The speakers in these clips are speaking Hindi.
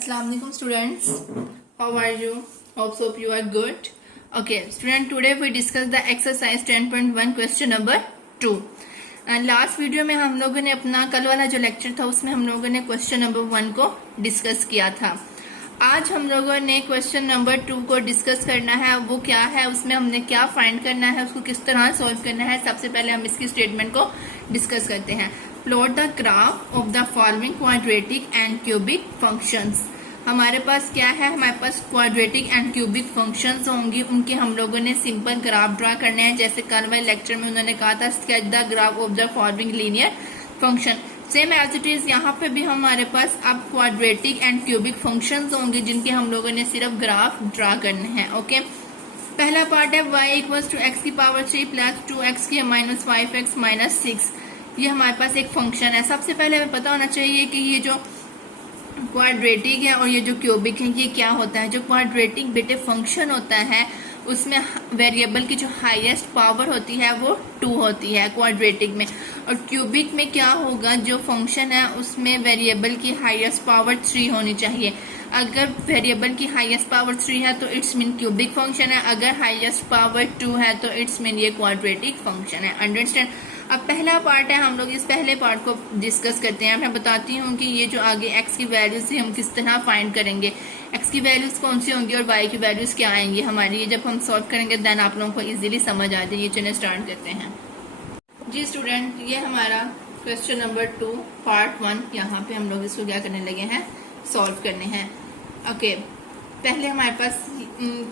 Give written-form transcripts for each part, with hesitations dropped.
Assalamu alaikum students. How are you? Hope you are good. Okay, student, today we discuss the exercise 10.1 question number 2. And last video में हम लोगों ने अपना कल वाला जो लेक्चर था उसमें हम लोगों ने क्वेश्चन नंबर 1 को डिस्कस किया था. आज हम लोगों ने क्वेश्चन नंबर 2 को डिस्कस करना है. वो क्या है, उसमें हमने क्या फाइंड करना है, उसको किस तरह सॉल्व करना है. सबसे पहले हम इसकी स्टेटमेंट को डिस्कस करते हैं. Plot the graph of the following quadratic and cubic functions. हमारे पास क्या है, हमारे पास क्वाड्रेटिक एंड क्यूबिक फंक्शंस होंगी. उनके हम लोगों ने सिंपल ग्राफ ड्रा करने हैं. जैसे कल वाले लेक्चर में उन्होंने कहा था sketch the graph of the following linear function. Same as it is यहाँ पे भी हमारे पास अब क्वाड्रेटिक एंड क्यूबिक फंक्शंस होंगे जिनके हम लोगों ने सिर्फ ग्राफ ड्रा करने हैं. ओके, पहला पार्ट है y इक्वल्स टू एक्स की पावर 3 प्लस 2x की माइनस 5x माइनस 6. ये हमारे पास एक फंक्शन है. सबसे पहले हमें पता होना चाहिए कि ये जो क्वाड्रेटिक है और ये जो क्यूबिक है ये क्या होता है. जो क्वाड्रेटिक बेटे फंक्शन होता है उसमें वेरिएबल की जो हाईएस्ट पावर होती है वो 2 होती है क्वाड्रेटिक में. और क्यूबिक में क्या होगा, जो फंक्शन है उसमें वेरिएबल की हाईएस्ट पावर 3 होनी चाहिए. अगर वेरिएबल की हाईएस्ट पावर 3 है तो इट्स मीन क्यूबिक फंक्शन है. अगर हाईएस्ट पावर 2 है तो इट्स मीन ये क्वाड्रेटिक फंक्शन है. अंडरस्टैंड. अब पहला पार्ट है, हम लोग इस पहले पार्ट को डिस्कस करते हैं. मैं बताती हूँ कि ये जो आगे x की वैल्यूज से हम किस तरह फाइंड करेंगे, x की वैल्यूज कौन सी होंगी और y की वैल्यूज क्या आएंगी हमारी. ये जब हम सॉल्व करेंगे देन आप लोगों को इजीली समझ आ जाए. ये चलिए स्टार्ट करते हैं. जी स्टूडेंट, ये हमारा क्वेश्चन नंबर 2 पार्ट 1. यहाँ पे हम लोग इसको क्या करने लगे हैं, सॉल्व करने हैं. ओके, पहले हमारे पास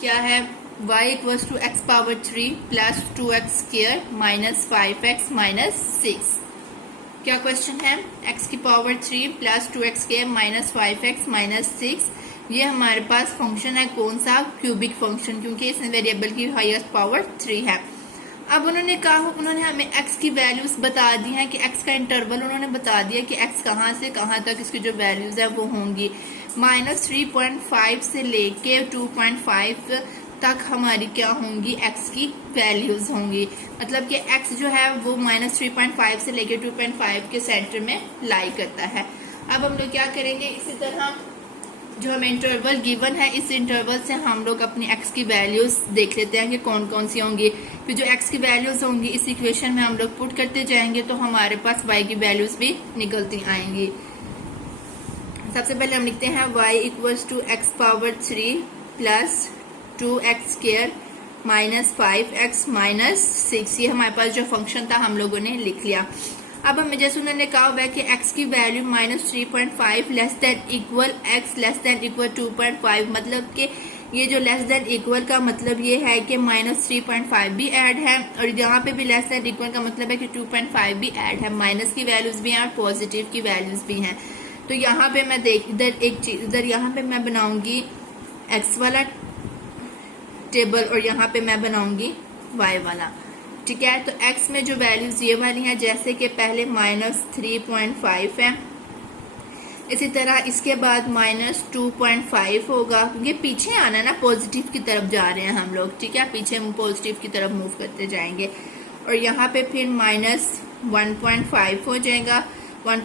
क्या है, y equals to X power 3 plus 2x square minus 5x minus 6. क्या क्वेश्चन है, x की power 3 plus 2x square minus 5x minus 6. ये हमारे पास फंक्शन है कौन सा, क्यूबिक फंक्शन, क्योंकि इसमें वेरिएबल की हाईएस्ट पावर 3 है. अब उन्होंने कहा, उन्होंने हमें x की वैल्यूज बता दी है कि x का इंटरवल उन्होंने बता दिया कि x कहाँ से कहाँ तक इसकी जो वैल्यूज है वो होंगी. माइनस 3.5 से लेके 2.5 तक हमारी क्या होंगी, x की वैल्यूज होंगी. मतलब कि x जो है वो माइनस 3.5 से लेके 2.5 के सेंटर में लाई करता है. अब हम लोग क्या करेंगे, इसी तरह जो हमें इंटरवल गिवन है इस इंटरवल से हम लोग अपनी x की वैल्यूज देख लेते हैं कि कौन कौन सी होंगी. फिर जो x की वैल्यूज होंगी इस इक्वेशन में हम लोग पुट करते जाएंगे तो हमारे पास y की वैल्यूज भी निकलती आएंगी. सबसे पहले हम लिखते हैं y equals to X power 3 plus 2x square minus 5x minus 6. ये हमारे पास जो फंक्शन था हम लोगों ने लिख लिया. अब हमें जैसे उन्होंने कहा हुआ है कि x की value minus 3.5 less than equal x less than equal 2.5. मतलब कि ये जो लेस देन इक्वल का मतलब ये है कि माइनस 3.5 भी ऐड है और यहाँ पे भी लेस देन इक्वल का मतलब है कि 2.5 भी ऐड है. माइनस की वैल्यूज भी हैं और पॉजिटिव की वैल्यूज भी हैं. तो यहाँ पे मैं इधर एक चीज, इधर यहाँ पे मैं बनाऊंगी x वाला टेबल और यहाँ पे मैं बनाऊंगी y वाला. ठीक है, तो x में जो वैल्यूज ये वाली हैं, जैसे कि पहले माइनस 3.5 है, इसी तरह इसके बाद माइनस 2.5 होगा. ये पीछे आना ना, पॉजिटिव की तरफ जा रहे हैं हम लोग. ठीक है, पीछे हम पॉजिटिव की तरफ मूव करते जाएंगे. और यहाँ पे फिर माइनस 1.5 हो जाएगा. 1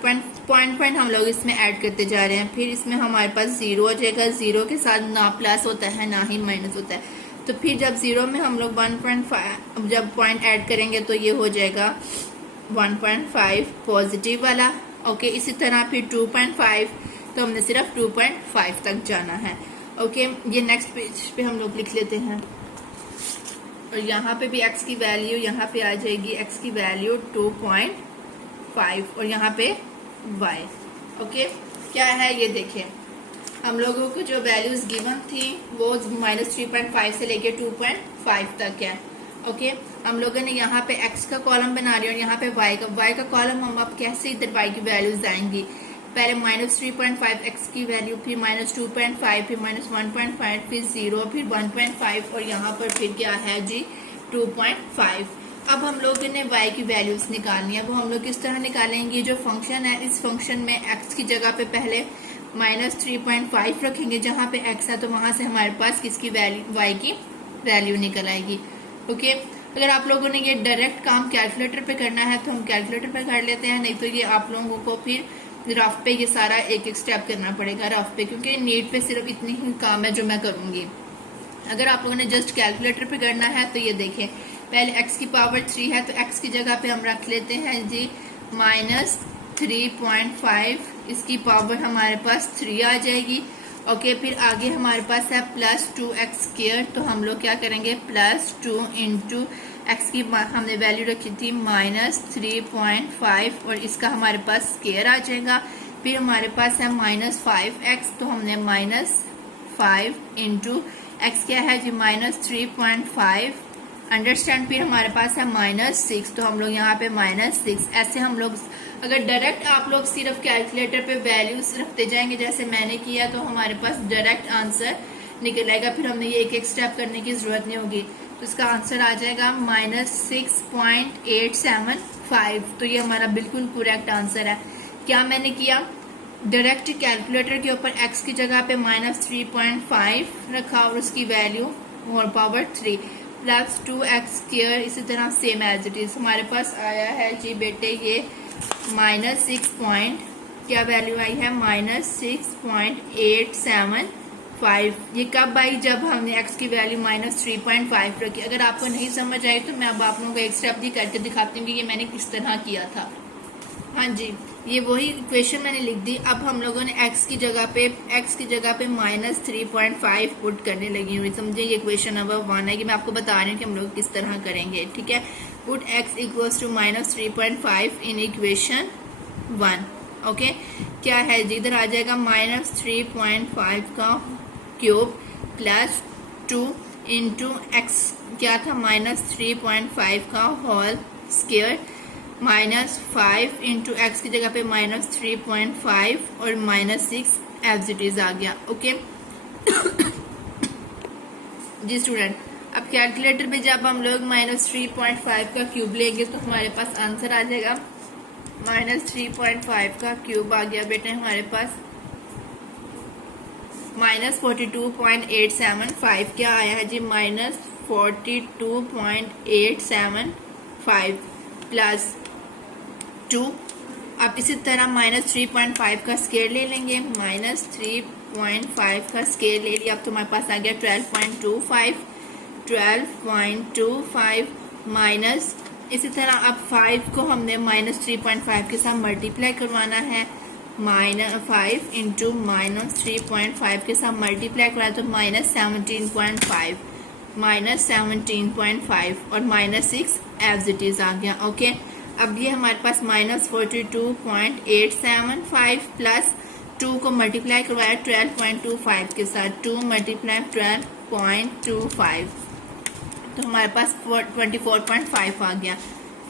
पॉइंट हम लोग इसमें ऐड करते जा रहे हैं. फिर इसमें हमारे पास 0 हो जाएगा. 0 के साथ ना प्लस होता है ना ही माइनस होता है. तो फिर जब 0 में हम लोग 1.5 जब पॉइंट ऐड करेंगे तो ये हो जाएगा 1.5 पॉजिटिव वाला. ओके, इसी तरह फिर 2.5, तो हमने सिर्फ 2.5 तक जाना है. ओके, ये नेक्स्ट पेज पे हम लोग लिख लेते हैं. और यहाँ पे भी x की वैल्यू यहाँ पे आ जाएगी, x की वैल्यू 2.5 और यहाँ पे y. ओके, क्या है ये देखें, हम लोगों को जो वैल्यूज गिवन थी वो माइनस 3.5 से लेके 2.5 तक है. ओके, हम लोगों ने यहाँ पे x का कॉलम बना लिया और यहाँ पे y का कॉलम. हम अब कैसे इधर y की वैल्यूज आएंगी, पहले माइनस 3.5 x की वैल्यू, फिर माइनस 2.5, फिर माइनस 1.5, फिर 0, फिर 1.5 और यहाँ पर फिर क्या है जी 2.5. अब हम लोगों ने y की वैल्यूज निकालनी है. वो हम लोग किस तरह निकालेंगे, जो फंक्शन है इस फंक्शन में x की जगह पे पहले माइनस 3.5 रखेंगे, जहाँ पे x है तो वहां से हमारे पास किसकी वैल्यू, y की वैल्यू निकल आएगी. ओके, अगर आप लोगों ने ये डायरेक्ट काम कैलकुलेटर पे करना है तो हम कैलकुलेटर पे कर लेते हैं, नहीं तो ये आप लोगों को फिर रफ पे ये सारा एक एक स्टेप करना पड़ेगा रफ पे, क्योंकि नीट पे सिर्फ इतनी ही काम है जो मैं करूंगी। अगर आप लोगों ने जस्ट कैलकुलेटर पे करना है तो ये देखें, पहले x की पावर 3 है तो x की जगह पे हम रख लेते हैं जी -3.5, इसकी पावर हमारे पास 3 आ जाएगी। ओके, फिर आगे हमारे पास है +2x², तो हम लोग क्या करेंगे +2 इंटू एक्स की हमने वैल्यू रखी थी -3.5 और इसका हमारे पास स्क्वायर आ जाएगा। फिर हमारे पास है -5x, तो हमने -5 इंटू एक्स क्या है जी -3.5 अंडरस्टैंड। फिर हमारे पास है -6, तो हम लोग यहाँ पे -6। ऐसे हम लोग अगर डायरेक्ट आप लोग सिर्फ कैलकुलेटर पे वैल्यूज रखते जाएंगे जैसे मैंने किया तो हमारे पास डायरेक्ट आंसर निकल आएगा, फिर हमने ये एक एक स्टेप करने की जरूरत नहीं होगी। तो इसका आंसर आ जाएगा -6.875। तो ये हमारा बिल्कुल करेक्ट आंसर है। क्या मैंने किया, डायरेक्ट कैलकुलेटर के ऊपर x की जगह पे -3.5 रखा और उसकी वैल्यू और पावर 3 +2x², इसी तरह सेम एज इट इज हमारे पास आया है जी बेटे ये -6 क्या वैल्यू आई है -6.875। ये कब आई, जब हमने x की वैल्यू -3.5 रखी। अगर आपको नहीं समझ आई तो मैं अब आप लोगों को एक स्टेप भी करके दिखाती हूँ कि ये मैंने किस तरह किया था। हाँ जी, ये वही इक्वेशन मैंने लिख दी। अब हम लोगों ने x की जगह पे -3.5 पुट करने लगी हूँ। समझे, ये इक्वेशन नंबर 1 है कि मैं आपको बता रही हूँ कि हम लोग किस तरह करेंगे। ठीक है, put x equals to -3.5 in equation 1। Okay, क्या है जी, इधर आ जाएगा -3.5 का क्यूब +2 इंटू एक्स क्या था -3.5 का होल स्क्वायर -5 इंटू एक्स की जगह पे -3.5 और -6 एज इट इज आ गया। ओके जी स्टूडेंट, अब कैलकुलेटर पे जब हम लोग -3.5 का क्यूब लेंगे तो हमारे पास आंसर आ जाएगा -3.5 का क्यूब आ गया बेटे हमारे पास -42.875। क्या आया है जी -42.875 +2। अब इसी तरह -3.5 का स्केयर ले लेंगे, -3.5 का स्केयर ले लिया। अब तो हमारे पास आ गया 12.25 माइनस, इसी तरह अब 5 को हमने -3.5 के साथ मल्टीप्लाई करवाना है। -5 इंटू -3.5 के साथ मल्टीप्लाई कराया तो -17.5 और -6 एज इट इज आ गया। ओके, अब ये हमारे पास -42.875 प्लस 2 को मल्टीप्लाई करवाया 12.25 के साथ, 2 मल्टीप्लाई 12.25 तो हमारे पास 24.5 आ गया।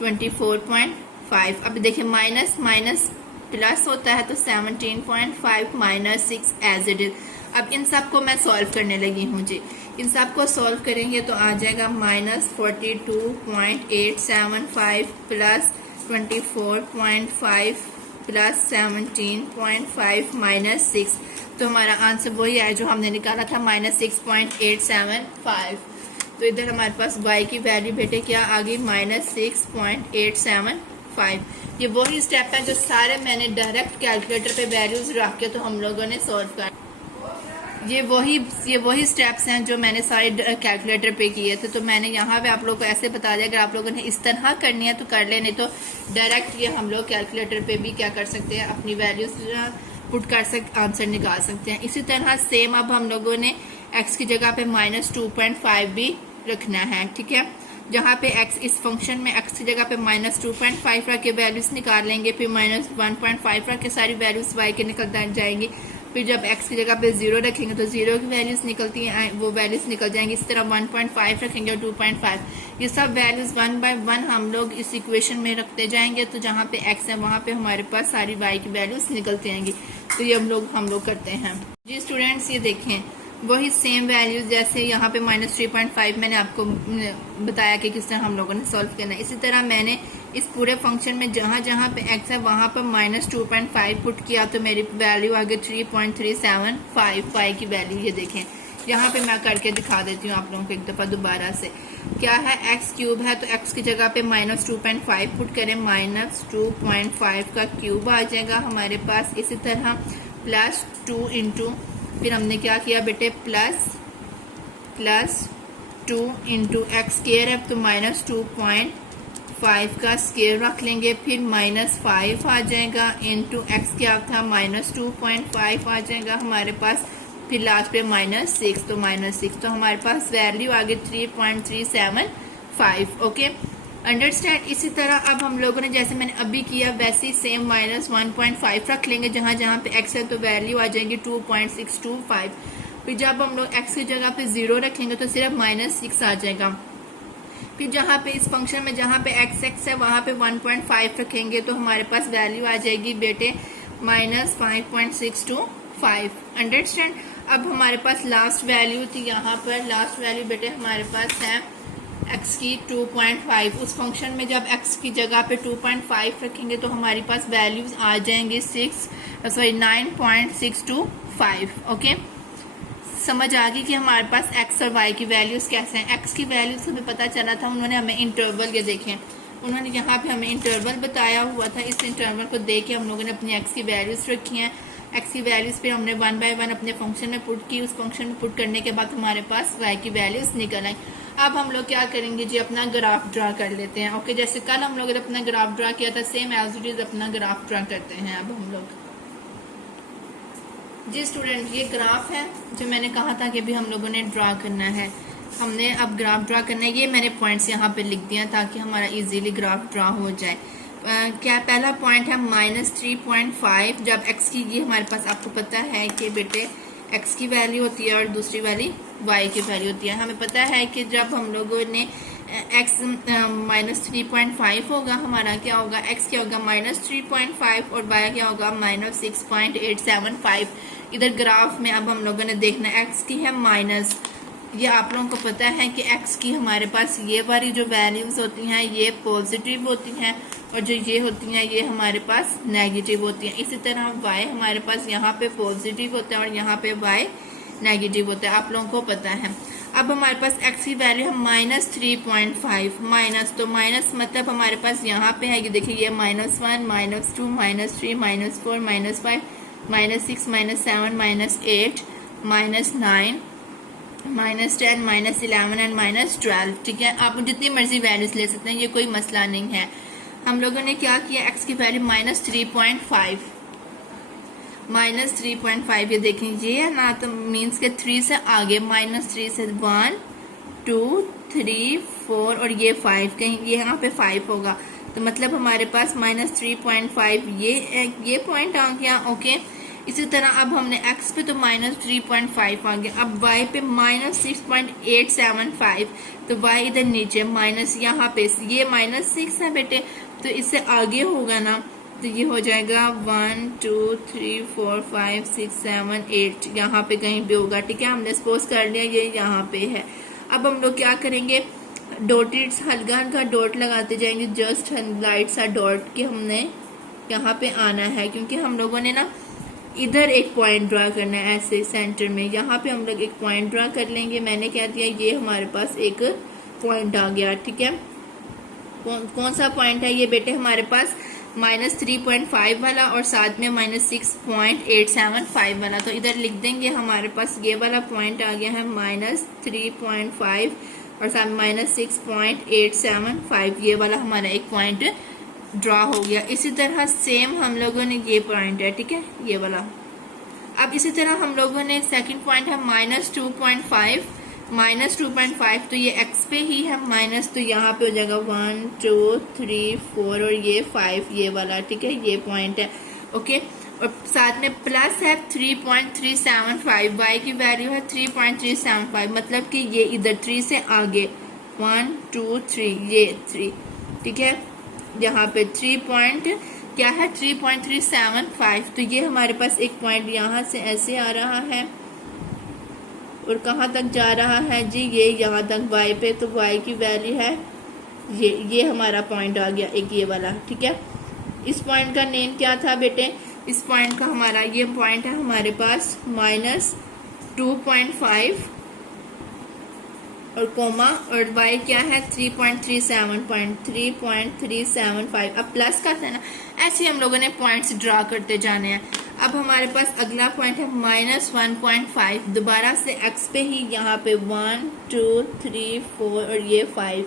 24.5। अब देखिए माइनस माइनस प्लस होता है तो 17.5 -6 एज इट इज। अब इन सब को मैं सॉल्व करने लगी हूँ जी। इन सब को सॉल्व करेंगे तो आ जाएगा -42.875 प्लस 24.5 प्लस 17.5 -6। तो हमारा आंसर वही आया जो हमने निकाला था -6.875। तो इधर हमारे पास y की वैल्यू बेटे क्या आ गई -6.875। ये वही स्टेप है जो सारे मैंने डायरेक्ट कैलकुलेटर पे वैल्यूज रख के तो हम लोगों ने सॉल्व कर। ये वही स्टेप्स हैं जो मैंने सारे कैलकुलेटर पे किए थे। तो मैंने यहाँ पे आप लोगों को ऐसे बता दिया, अगर आप लोगों ने इस तरह करनी है तो कर ले, नहीं तो डायरेक्ट ये हम लोग कैलकुलेटर पे भी क्या कर सकते हैं, अपनी वैल्यूज पुट कर सकते, आंसर निकाल सकते हैं। इसी तरह सेम अब हम लोगों ने x की जगह पे -2.5 भी रखना है। ठीक है, जहाँ पे x इस फंक्शन में x की जगह पे -2.5 रख के वैल्यूज निकाल लेंगे, फिर -1.5 रख के सारी वैल्यूज y के निकल जाएंगी। फिर जब x की जगह पे 0 रखेंगे तो 0 की वैल्यूज निकलती हैं, वो वैल्यूज निकल जाएंगी। इस तरह 1.5 रखेंगे और 2.5, ये सब वैल्यूज 1 बाय 1 हम लोग इस इक्वेशन में रखते जाएंगे। तो जहाँ पे x है वहाँ पे हमारे पास सारी y की वैल्यूज निकलती आएंगी। तो ये हम लोग करते हैं जी स्टूडेंट्स। ये देखें वही सेम वैल्यूज जैसे यहाँ पे -3.5 मैंने आपको बताया कि किस तरह हम लोगों ने सॉल्व करना है। इसी तरह मैंने इस पूरे फंक्शन में जहाँ जहाँ पे x है वहाँ पर -2.5 पुट किया तो मेरी वैल्यू आ गई 3.375 y की वैल्यू। ये देखें यहाँ पे मैं करके दिखा देती हूँ आप लोगों को एक दफा दोबारा से। क्या है, एक्स क्यूब है तो एक्स की जगह पे -2.5 पुट करें, -2.5 का क्यूब आ जाएगा हमारे पास। इसी तरह +2 इंटू, फिर हमने क्या किया बेटे, +2 इंटू एक्स स्क्वायर है तो -2.5 का स्क्वायर रख लेंगे, फिर -5 आ जाएगा इंटू एक्स क्या था, -2.5 आ जाएगा हमारे पास, फिर लास्ट पे -6 तो -6, तो हमारे पास वैल्यू आ गई 3.375। Okay, understand. इसी तरह अब हम लोगों ने जैसे मैंने अभी किया वैसे ही सेम -1.5 रख लेंगे, जहां जहां पे x है तो वैल्यू आ जाएगी 2.625। फिर जब हम लोग x की जगह पे 0 रखेंगे तो सिर्फ -6 आ जाएगा। फिर जहां पे इस फंक्शन में जहां पे x है वहां पे 1.5 रखेंगे तो हमारे पास वैल्यू आ जाएगी बेटे -5.625। अंडरस्टैंड। अब हमारे पास लास्ट वैल्यू थी, यहाँ पर लास्ट वैल्यू बेटे हमारे पास है x की 2.5। उस फंक्शन में जब x की जगह पे 2.5 रखेंगे तो हमारे पास वैल्यूज आ जाएंगे 9.625। ओके, समझ आ गई कि हमारे पास x और y की वैल्यूज कैसे हैं। x की वैल्यूज हमें पता चला था, उन्होंने हमें इंटरवल, ये देखें उन्होंने यहाँ पे हमें इंटरवल बताया हुआ था, इस इंटरवल को देख के हम लोगों ने अपनी x की वैल्यूज रखी हैं। x की वैल्यूज पे हमने 1 बाय 1 अपने फंक्शन में पुट की, उस फंक्शन में पुट करने के बाद हमारे पास y की वैल्यूज निकल आई। अब हम लोग क्या करेंगे जी, अपना ग्राफ ड्रा कर लेते हैं। ओके, जैसे कल हम लोगों ने अपना ग्राफ ड्रा किया था, सेम एज इट इज अपना ग्राफ ड्रा करते हैं अब हम लोग। जी स्टूडेंट, ये ग्राफ है जो मैंने कहा था कि अभी हम लोगों ने ड्रा करना है। हमने अब ग्राफ ड्रा करना है, ये मैंने पॉइंट्स यहाँ पे लिख दिया ताकि हमारा इजीली ग्राफ ड्रा हो जाए। क्या पहला पॉइंट है -3.5, जब x की, ये हमारे पास आपको पता है कि बेटे x की वैल्यू होती है और दूसरी वाली y की वैल्यू होती है। हमें पता है कि जब हम लोगों ने x -3.5 होगा, हमारा क्या होगा, x क्या होगा -3.5 और y क्या होगा -6.875। इधर ग्राफ में अब हम लोगों ने देखना x की है माइनस, ये आप लोगों को पता है कि x की हमारे पास ये वाली जो वैल्यूज होती हैं ये पॉजिटिव होती हैं और जो ये होती हैं ये हमारे पास नेगेटिव होती हैं। इसी तरह y हमारे पास यहाँ पे पॉजिटिव होता है और यहाँ पे y नेगेटिव होता है, आप लोगों को पता है। अब हमारे पास x की वैल्यू है -3.5, माइनस, तो माइनस मतलब हमारे पास यहाँ पे है, ये देखिए ये -1, -2, -3, -4, -5, -6, -7, -8, -9, -10, -11 एंड -12। ठीक है, आप जितनी मर्जी वैल्यूज ले सकते हैं, ये कोई मसला नहीं है। हम लोगों ने क्या किया, x की वैल्यू -3.5, ये देखें ये है ना, तो मीन्स के 3 से आगे, -3 से 1 2 3 4 और ये 5, कहीं ये यहाँ पे 5 होगा, तो मतलब हमारे पास -3.5 ये पॉइंट आ गया। ओके, इसी तरह अब हमने x पे तो -3.5 आ गया, अब y पे -6.875, तो y इधर नीचे माइनस, यहाँ पे ये -6 है बेटे, तो इससे आगे होगा ना, तो ये हो जाएगा 1 2 3 4 5 6 7 8, यहाँ पे कहीं भी होगा। ठीक है, हमने सपोज कर लिया ये यहाँ पे है। अब हम लोग क्या करेंगे, डॉटेड हल्का हल्का डॉट लगाते जाएंगे, जस्ट लाइट सा डॉट के हमने यहाँ पे आना है, क्योंकि हम लोगों ने ना इधर एक पॉइंट ड्रा करना है, ऐसे सेंटर में यहाँ पे हम लोग एक पॉइंट ड्रा कर लेंगे। मैंने क्या दिया, ये हमारे पास एक पॉइंट आ गया। ठीक है, कौन सा पॉइंट है ये बेटे, हमारे पास -3.5 वाला और साथ में -6.875 वाला, तो इधर लिख देंगे हमारे पास ये वाला पॉइंट आ गया है -3.5 और साथ में -6.875, ये वाला हमारा एक पॉइंट ड्रा हो गया। इसी तरह सेम हम लोगों ने ये पॉइंट है, ठीक है, ये वाला। अब इसी तरह हम लोगों ने सेकंड पॉइंट है -2.5, तो ये x पे ही है माइनस, तो यहाँ पे हो जाएगा 1 2 3 4 और ये 5, ये वाला। ठीक है, ये पॉइंट है। ओके, और साथ में प्लस है 3.375, y की वैल्यू है 3.375, मतलब कि ये इधर 3 से आगे 1 2 3, ये 3। ठीक है, यहाँ पे 3.375, तो ये हमारे पास एक पॉइंट यहाँ से ऐसे आ रहा है और कहाँ तक जा रहा है जी, ये यहाँ तक y पे, तो y की वैल्यू है ये हमारा पॉइंट आ गया एक ये वाला। ठीक है, इस पॉइंट का नेम क्या था बेटे, इस पॉइंट का हमारा ये पॉइंट है हमारे पास 2.5 और कोमा, और y क्या है 3.375। अब प्लस का था ना, ऐसे हम लोगों ने पॉइंट्स ड्रा करते जाने हैं। अब हमारे पास अगला पॉइंट है -1.5। दोबारा से x पे ही यहाँ पे 1 2 3 4 और ये 5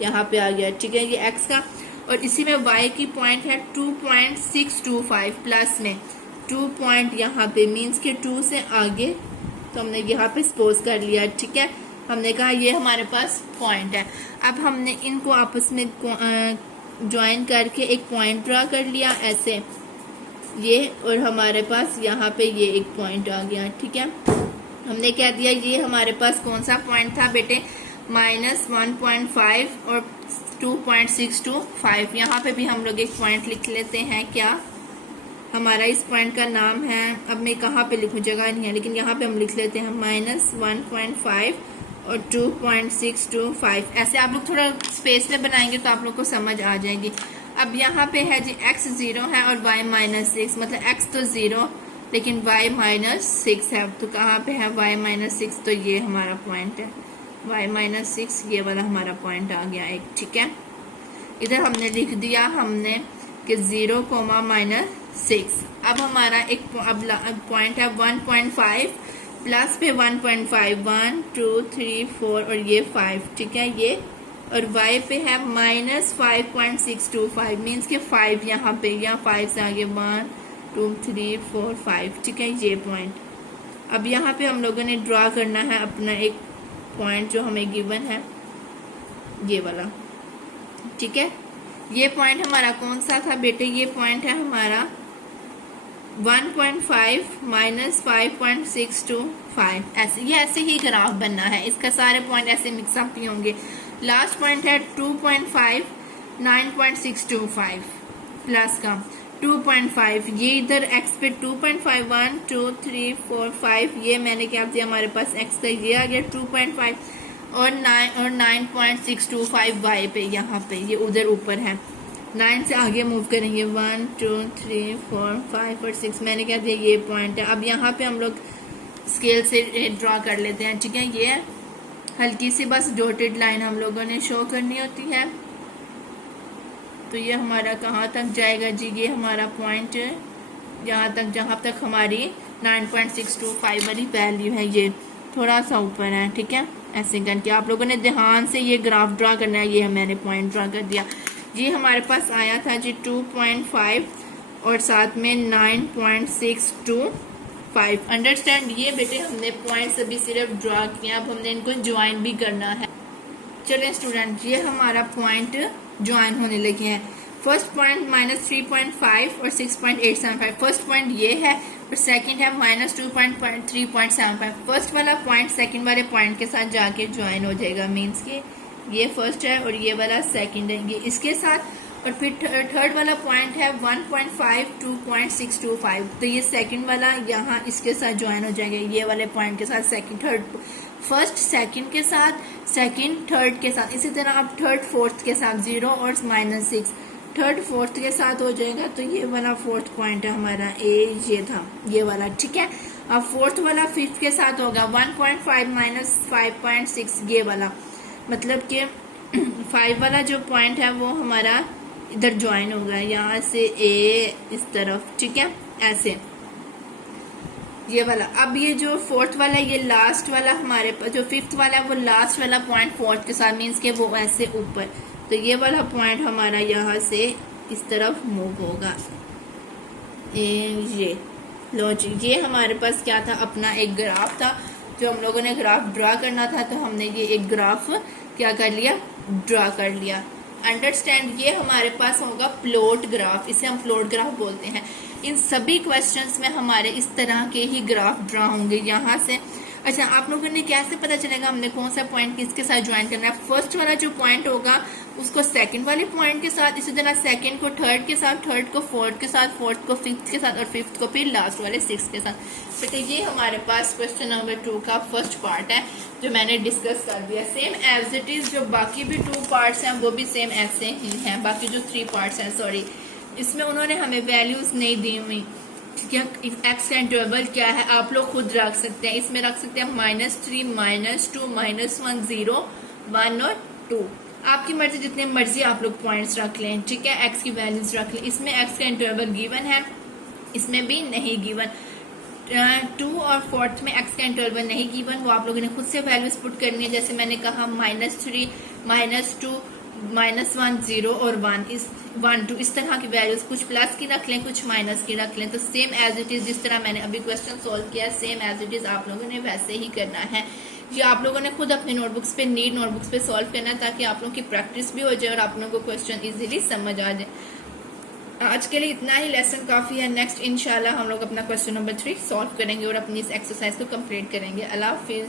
यहाँ पे आ गया, ठीक है, ये x का। और इसी में y की पॉइंट है 2.625 प्लस में 2 पॉइंट यहाँ पे मीन्स के 2 से आगे, तो हमने यहाँ पे सपोज कर लिया, ठीक है। हमने कहा ये हमारे पास पॉइंट है। अब हमने इनको आपस में ज्वाइन करके एक पॉइंट ड्रा कर लिया ऐसे, ये, और हमारे पास यहाँ पे ये एक पॉइंट आ गया, ठीक है। हमने क्या दिया, ये हमारे पास कौन सा पॉइंट था बेटे, -1.5 और 2.625। यहाँ पे भी हम लोग एक पॉइंट लिख लेते हैं, क्या हमारा इस पॉइंट का नाम है, अब मैं कहाँ पे लिखूँ, जगह नहीं है, लेकिन यहाँ पे हम लिख लेते हैं -1.5 और 2.625। ऐसे आप लोग थोड़ा स्पेस में बनाएंगे तो आप लोग को समझ आ जाएगी। अब यहाँ पे है जी x 0 है और y -6, मतलब x तो 0 लेकिन y -6 है। तो कहाँ पे है y -6, तो ये हमारा पॉइंट है y -6, ये वाला हमारा पॉइंट आ गया एक, ठीक है। इधर हमने लिख दिया हमने कि 0, -6। अब हमारा एक पॉइंट है 1.5 प्लस पे 1.5, 1 2 3 4 और ये 5, ठीक है, ये। और y पे है -5.625 मीन्स के 5 यहाँ पे, यहाँ 5 से आगे 1 2 3 4 5, ठीक है, ये पॉइंट। अब यहाँ पे हम लोगों ने ड्रा करना है अपना एक पॉइंट जो हमें गिवन है, ये वाला, ठीक है। ये पॉइंट हमारा कौन सा था बेटे, ये पॉइंट है हमारा 1.5 -5.625। ऐसे ये ऐसे ही ग्राफ बनना है, इसका सारे पॉइंट ऐसे मिक्सअप ही होंगे। लास्ट पॉइंट है 2.5 9.625 प्लस का 2.5, ये इधर x पे 2.5 1 2 3 4 5, ये मैंने क्या दिया, हमारे पास x का ये आ गया 2.5 और 9.625 y पे, यहाँ पे ये उधर ऊपर है। 9 से आगे मूव करेंगे 1 2 3 4 5 और 6, मैंने क्या दिया, ये पॉइंट है। अब यहाँ पे हम लोग स्केल से ड्रा कर लेते हैं, ठीक है। ये हल्की सी बस डॉटेड लाइन हम लोगों ने शो करनी होती है। तो ये हमारा कहाँ तक जाएगा जी, ये हमारा पॉइंट यहाँ तक जहाँ तक हमारी 9.625 वाली वैल्यू है, ये थोड़ा सा ऊपर है, ठीक है। ऐसे करके आप लोगों ने ध्यान से ये ग्राफ ड्रा करना है। ये मैंने पॉइंट ड्रा कर दिया। ये हमारे पास आया था जी 2.5 और साथ में 9.625। अंडरस्टैंड, ये बेटे हमने पॉइंट्स अभी सिर्फ ड्रा किया, अब हमने इनको ज्वाइन भी करना है। चलिए स्टूडेंट, ये हमारा पॉइंट ज्वाइन होने लगे हैं। फर्स्ट पॉइंट -3.5 और 6.875, फर्स्ट पॉइंट ये है, और सेकंड है -2.3.75। फर्स्ट वाला पॉइंट सेकंड वाले पॉइंट के साथ जाके ज्वाइन हो जाएगा, मींस के ये फर्स्ट है और ये वाला सेकंड है, ये इसके साथ। और फिर थर्ड वाला पॉइंट है 1.5 2.625, तो ये सेकंड वाला यहाँ इसके साथ ज्वाइन हो जाएगा, ये वाले पॉइंट के साथ, सेकंड थर्ड, फर्स्ट सेकंड के साथ, सेकंड थर्ड के साथ। इसी तरह अब थर्ड फोर्थ के साथ 0 और -6 थर्ड फोर्थ के साथ हो जाएगा। तो ये वाला फोर्थ पॉइंट है हमारा, ए ये था ये वाला, ठीक है। अब फोर्थ वाला फिफ्थ के साथ होगा 1.5 -5.6, ये वाला, मतलब कि 5 वाला जो पॉइंट है वो हमारा इधर ज्वाइन होगा, यहाँ से ए इस तरफ, ठीक है, ऐसे ये वाला। अब ये जो फोर्थ वाला, ये लास्ट वाला हमारे पास, जो फिफ्थ वाला है वो लास्ट वाला पॉइंट फोर्थ के साथ, मीन्स के वो ऐसे ऊपर। तो ये वाला पॉइंट हमारा यहाँ से इस तरफ मूव होगा, ये लो जी। ये हमारे पास क्या था, अपना एक ग्राफ था जो हम लोगों ने ग्राफ ड्रा करना था, तो हमने ये एक ग्राफ क्या कर लिया, ड्रा कर लिया। अंडरस्टैंड, ये हमारे पास होगा प्लॉट ग्राफ, इसे हम प्लॉट ग्राफ बोलते हैं। इन सभी क्वेश्चंस में हमारे इस तरह के ही ग्राफ ड्रा होंगे यहाँ से। अच्छा, आप लोगों ने कैसे पता चलेगा हमने कौन सा पॉइंट किसके साथ ज्वाइन करना है? फर्स्ट वाला जो पॉइंट होगा उसको सेकंड वाले पॉइंट के साथ, इसी तरह सेकंड को थर्ड के साथ, थर्ड को फोर्थ के साथ, फोर्थ को फिफ्थ के साथ और फिफ्थ को फिर लास्ट वाले सिक्स के साथ। तो ये हमारे पास क्वेश्चन नंबर 2 का फर्स्ट पार्ट है जो मैंने डिस्कस कर दिया। सेम एज इट इज जो बाकी भी 2 पार्ट्स हैं वो भी सेम ऐसे ही हैं, बाकी जो 3 पार्ट्स हैं, सॉरी, इसमें उन्होंने हमें वैल्यूज नहीं दी हुई। ठीक है। एक्स का इंटरवल क्या है आप लोग खुद रख सकते हैं, इसमें रख सकते हैं -3, -2, -1, 0, 1 और 2। आपकी मर्जी, जितने मर्जी आप लोग पॉइंट्स रख लें, ठीक है। एक्स की वैल्यूज रख लें। इसमें एक्स का इंटरवल गिवन है, इसमें भी नहीं गिवन। 2 और 4th में एक्स का इंटरवल नहीं गिवन, वो आप लोगों ने खुद से वैल्यूज पुट करनी है। जैसे मैंने कहा -3, -2, -1, 0 और 1, 1, 2 इस तरह की वैल्यूज, कुछ प्लस की रख लें, कुछ माइनस की रख लें। तो सेम एज इट इज, जिस तरह मैंने अभी क्वेश्चन सॉल्व किया, सेम एज इट इज आप लोगों ने वैसे ही करना है। ये आप लोगों ने खुद अपने नोटबुक्स पे, नीट नोटबुक्स पे सॉल्व करना है, ताकि आप लोगों की प्रैक्टिस भी हो जाए और आप लोगों को क्वेश्चन इजीली समझ आ जाए। आज के लिए इतना ही, लेसन काफी है। नेक्स्ट इंशाल्लाह हम लोग अपना क्वेश्चन नंबर 3 सॉल्व करेंगे और अपनी इस एक्सरसाइज को कंप्लीट करेंगे। अल्लाह हाफिज।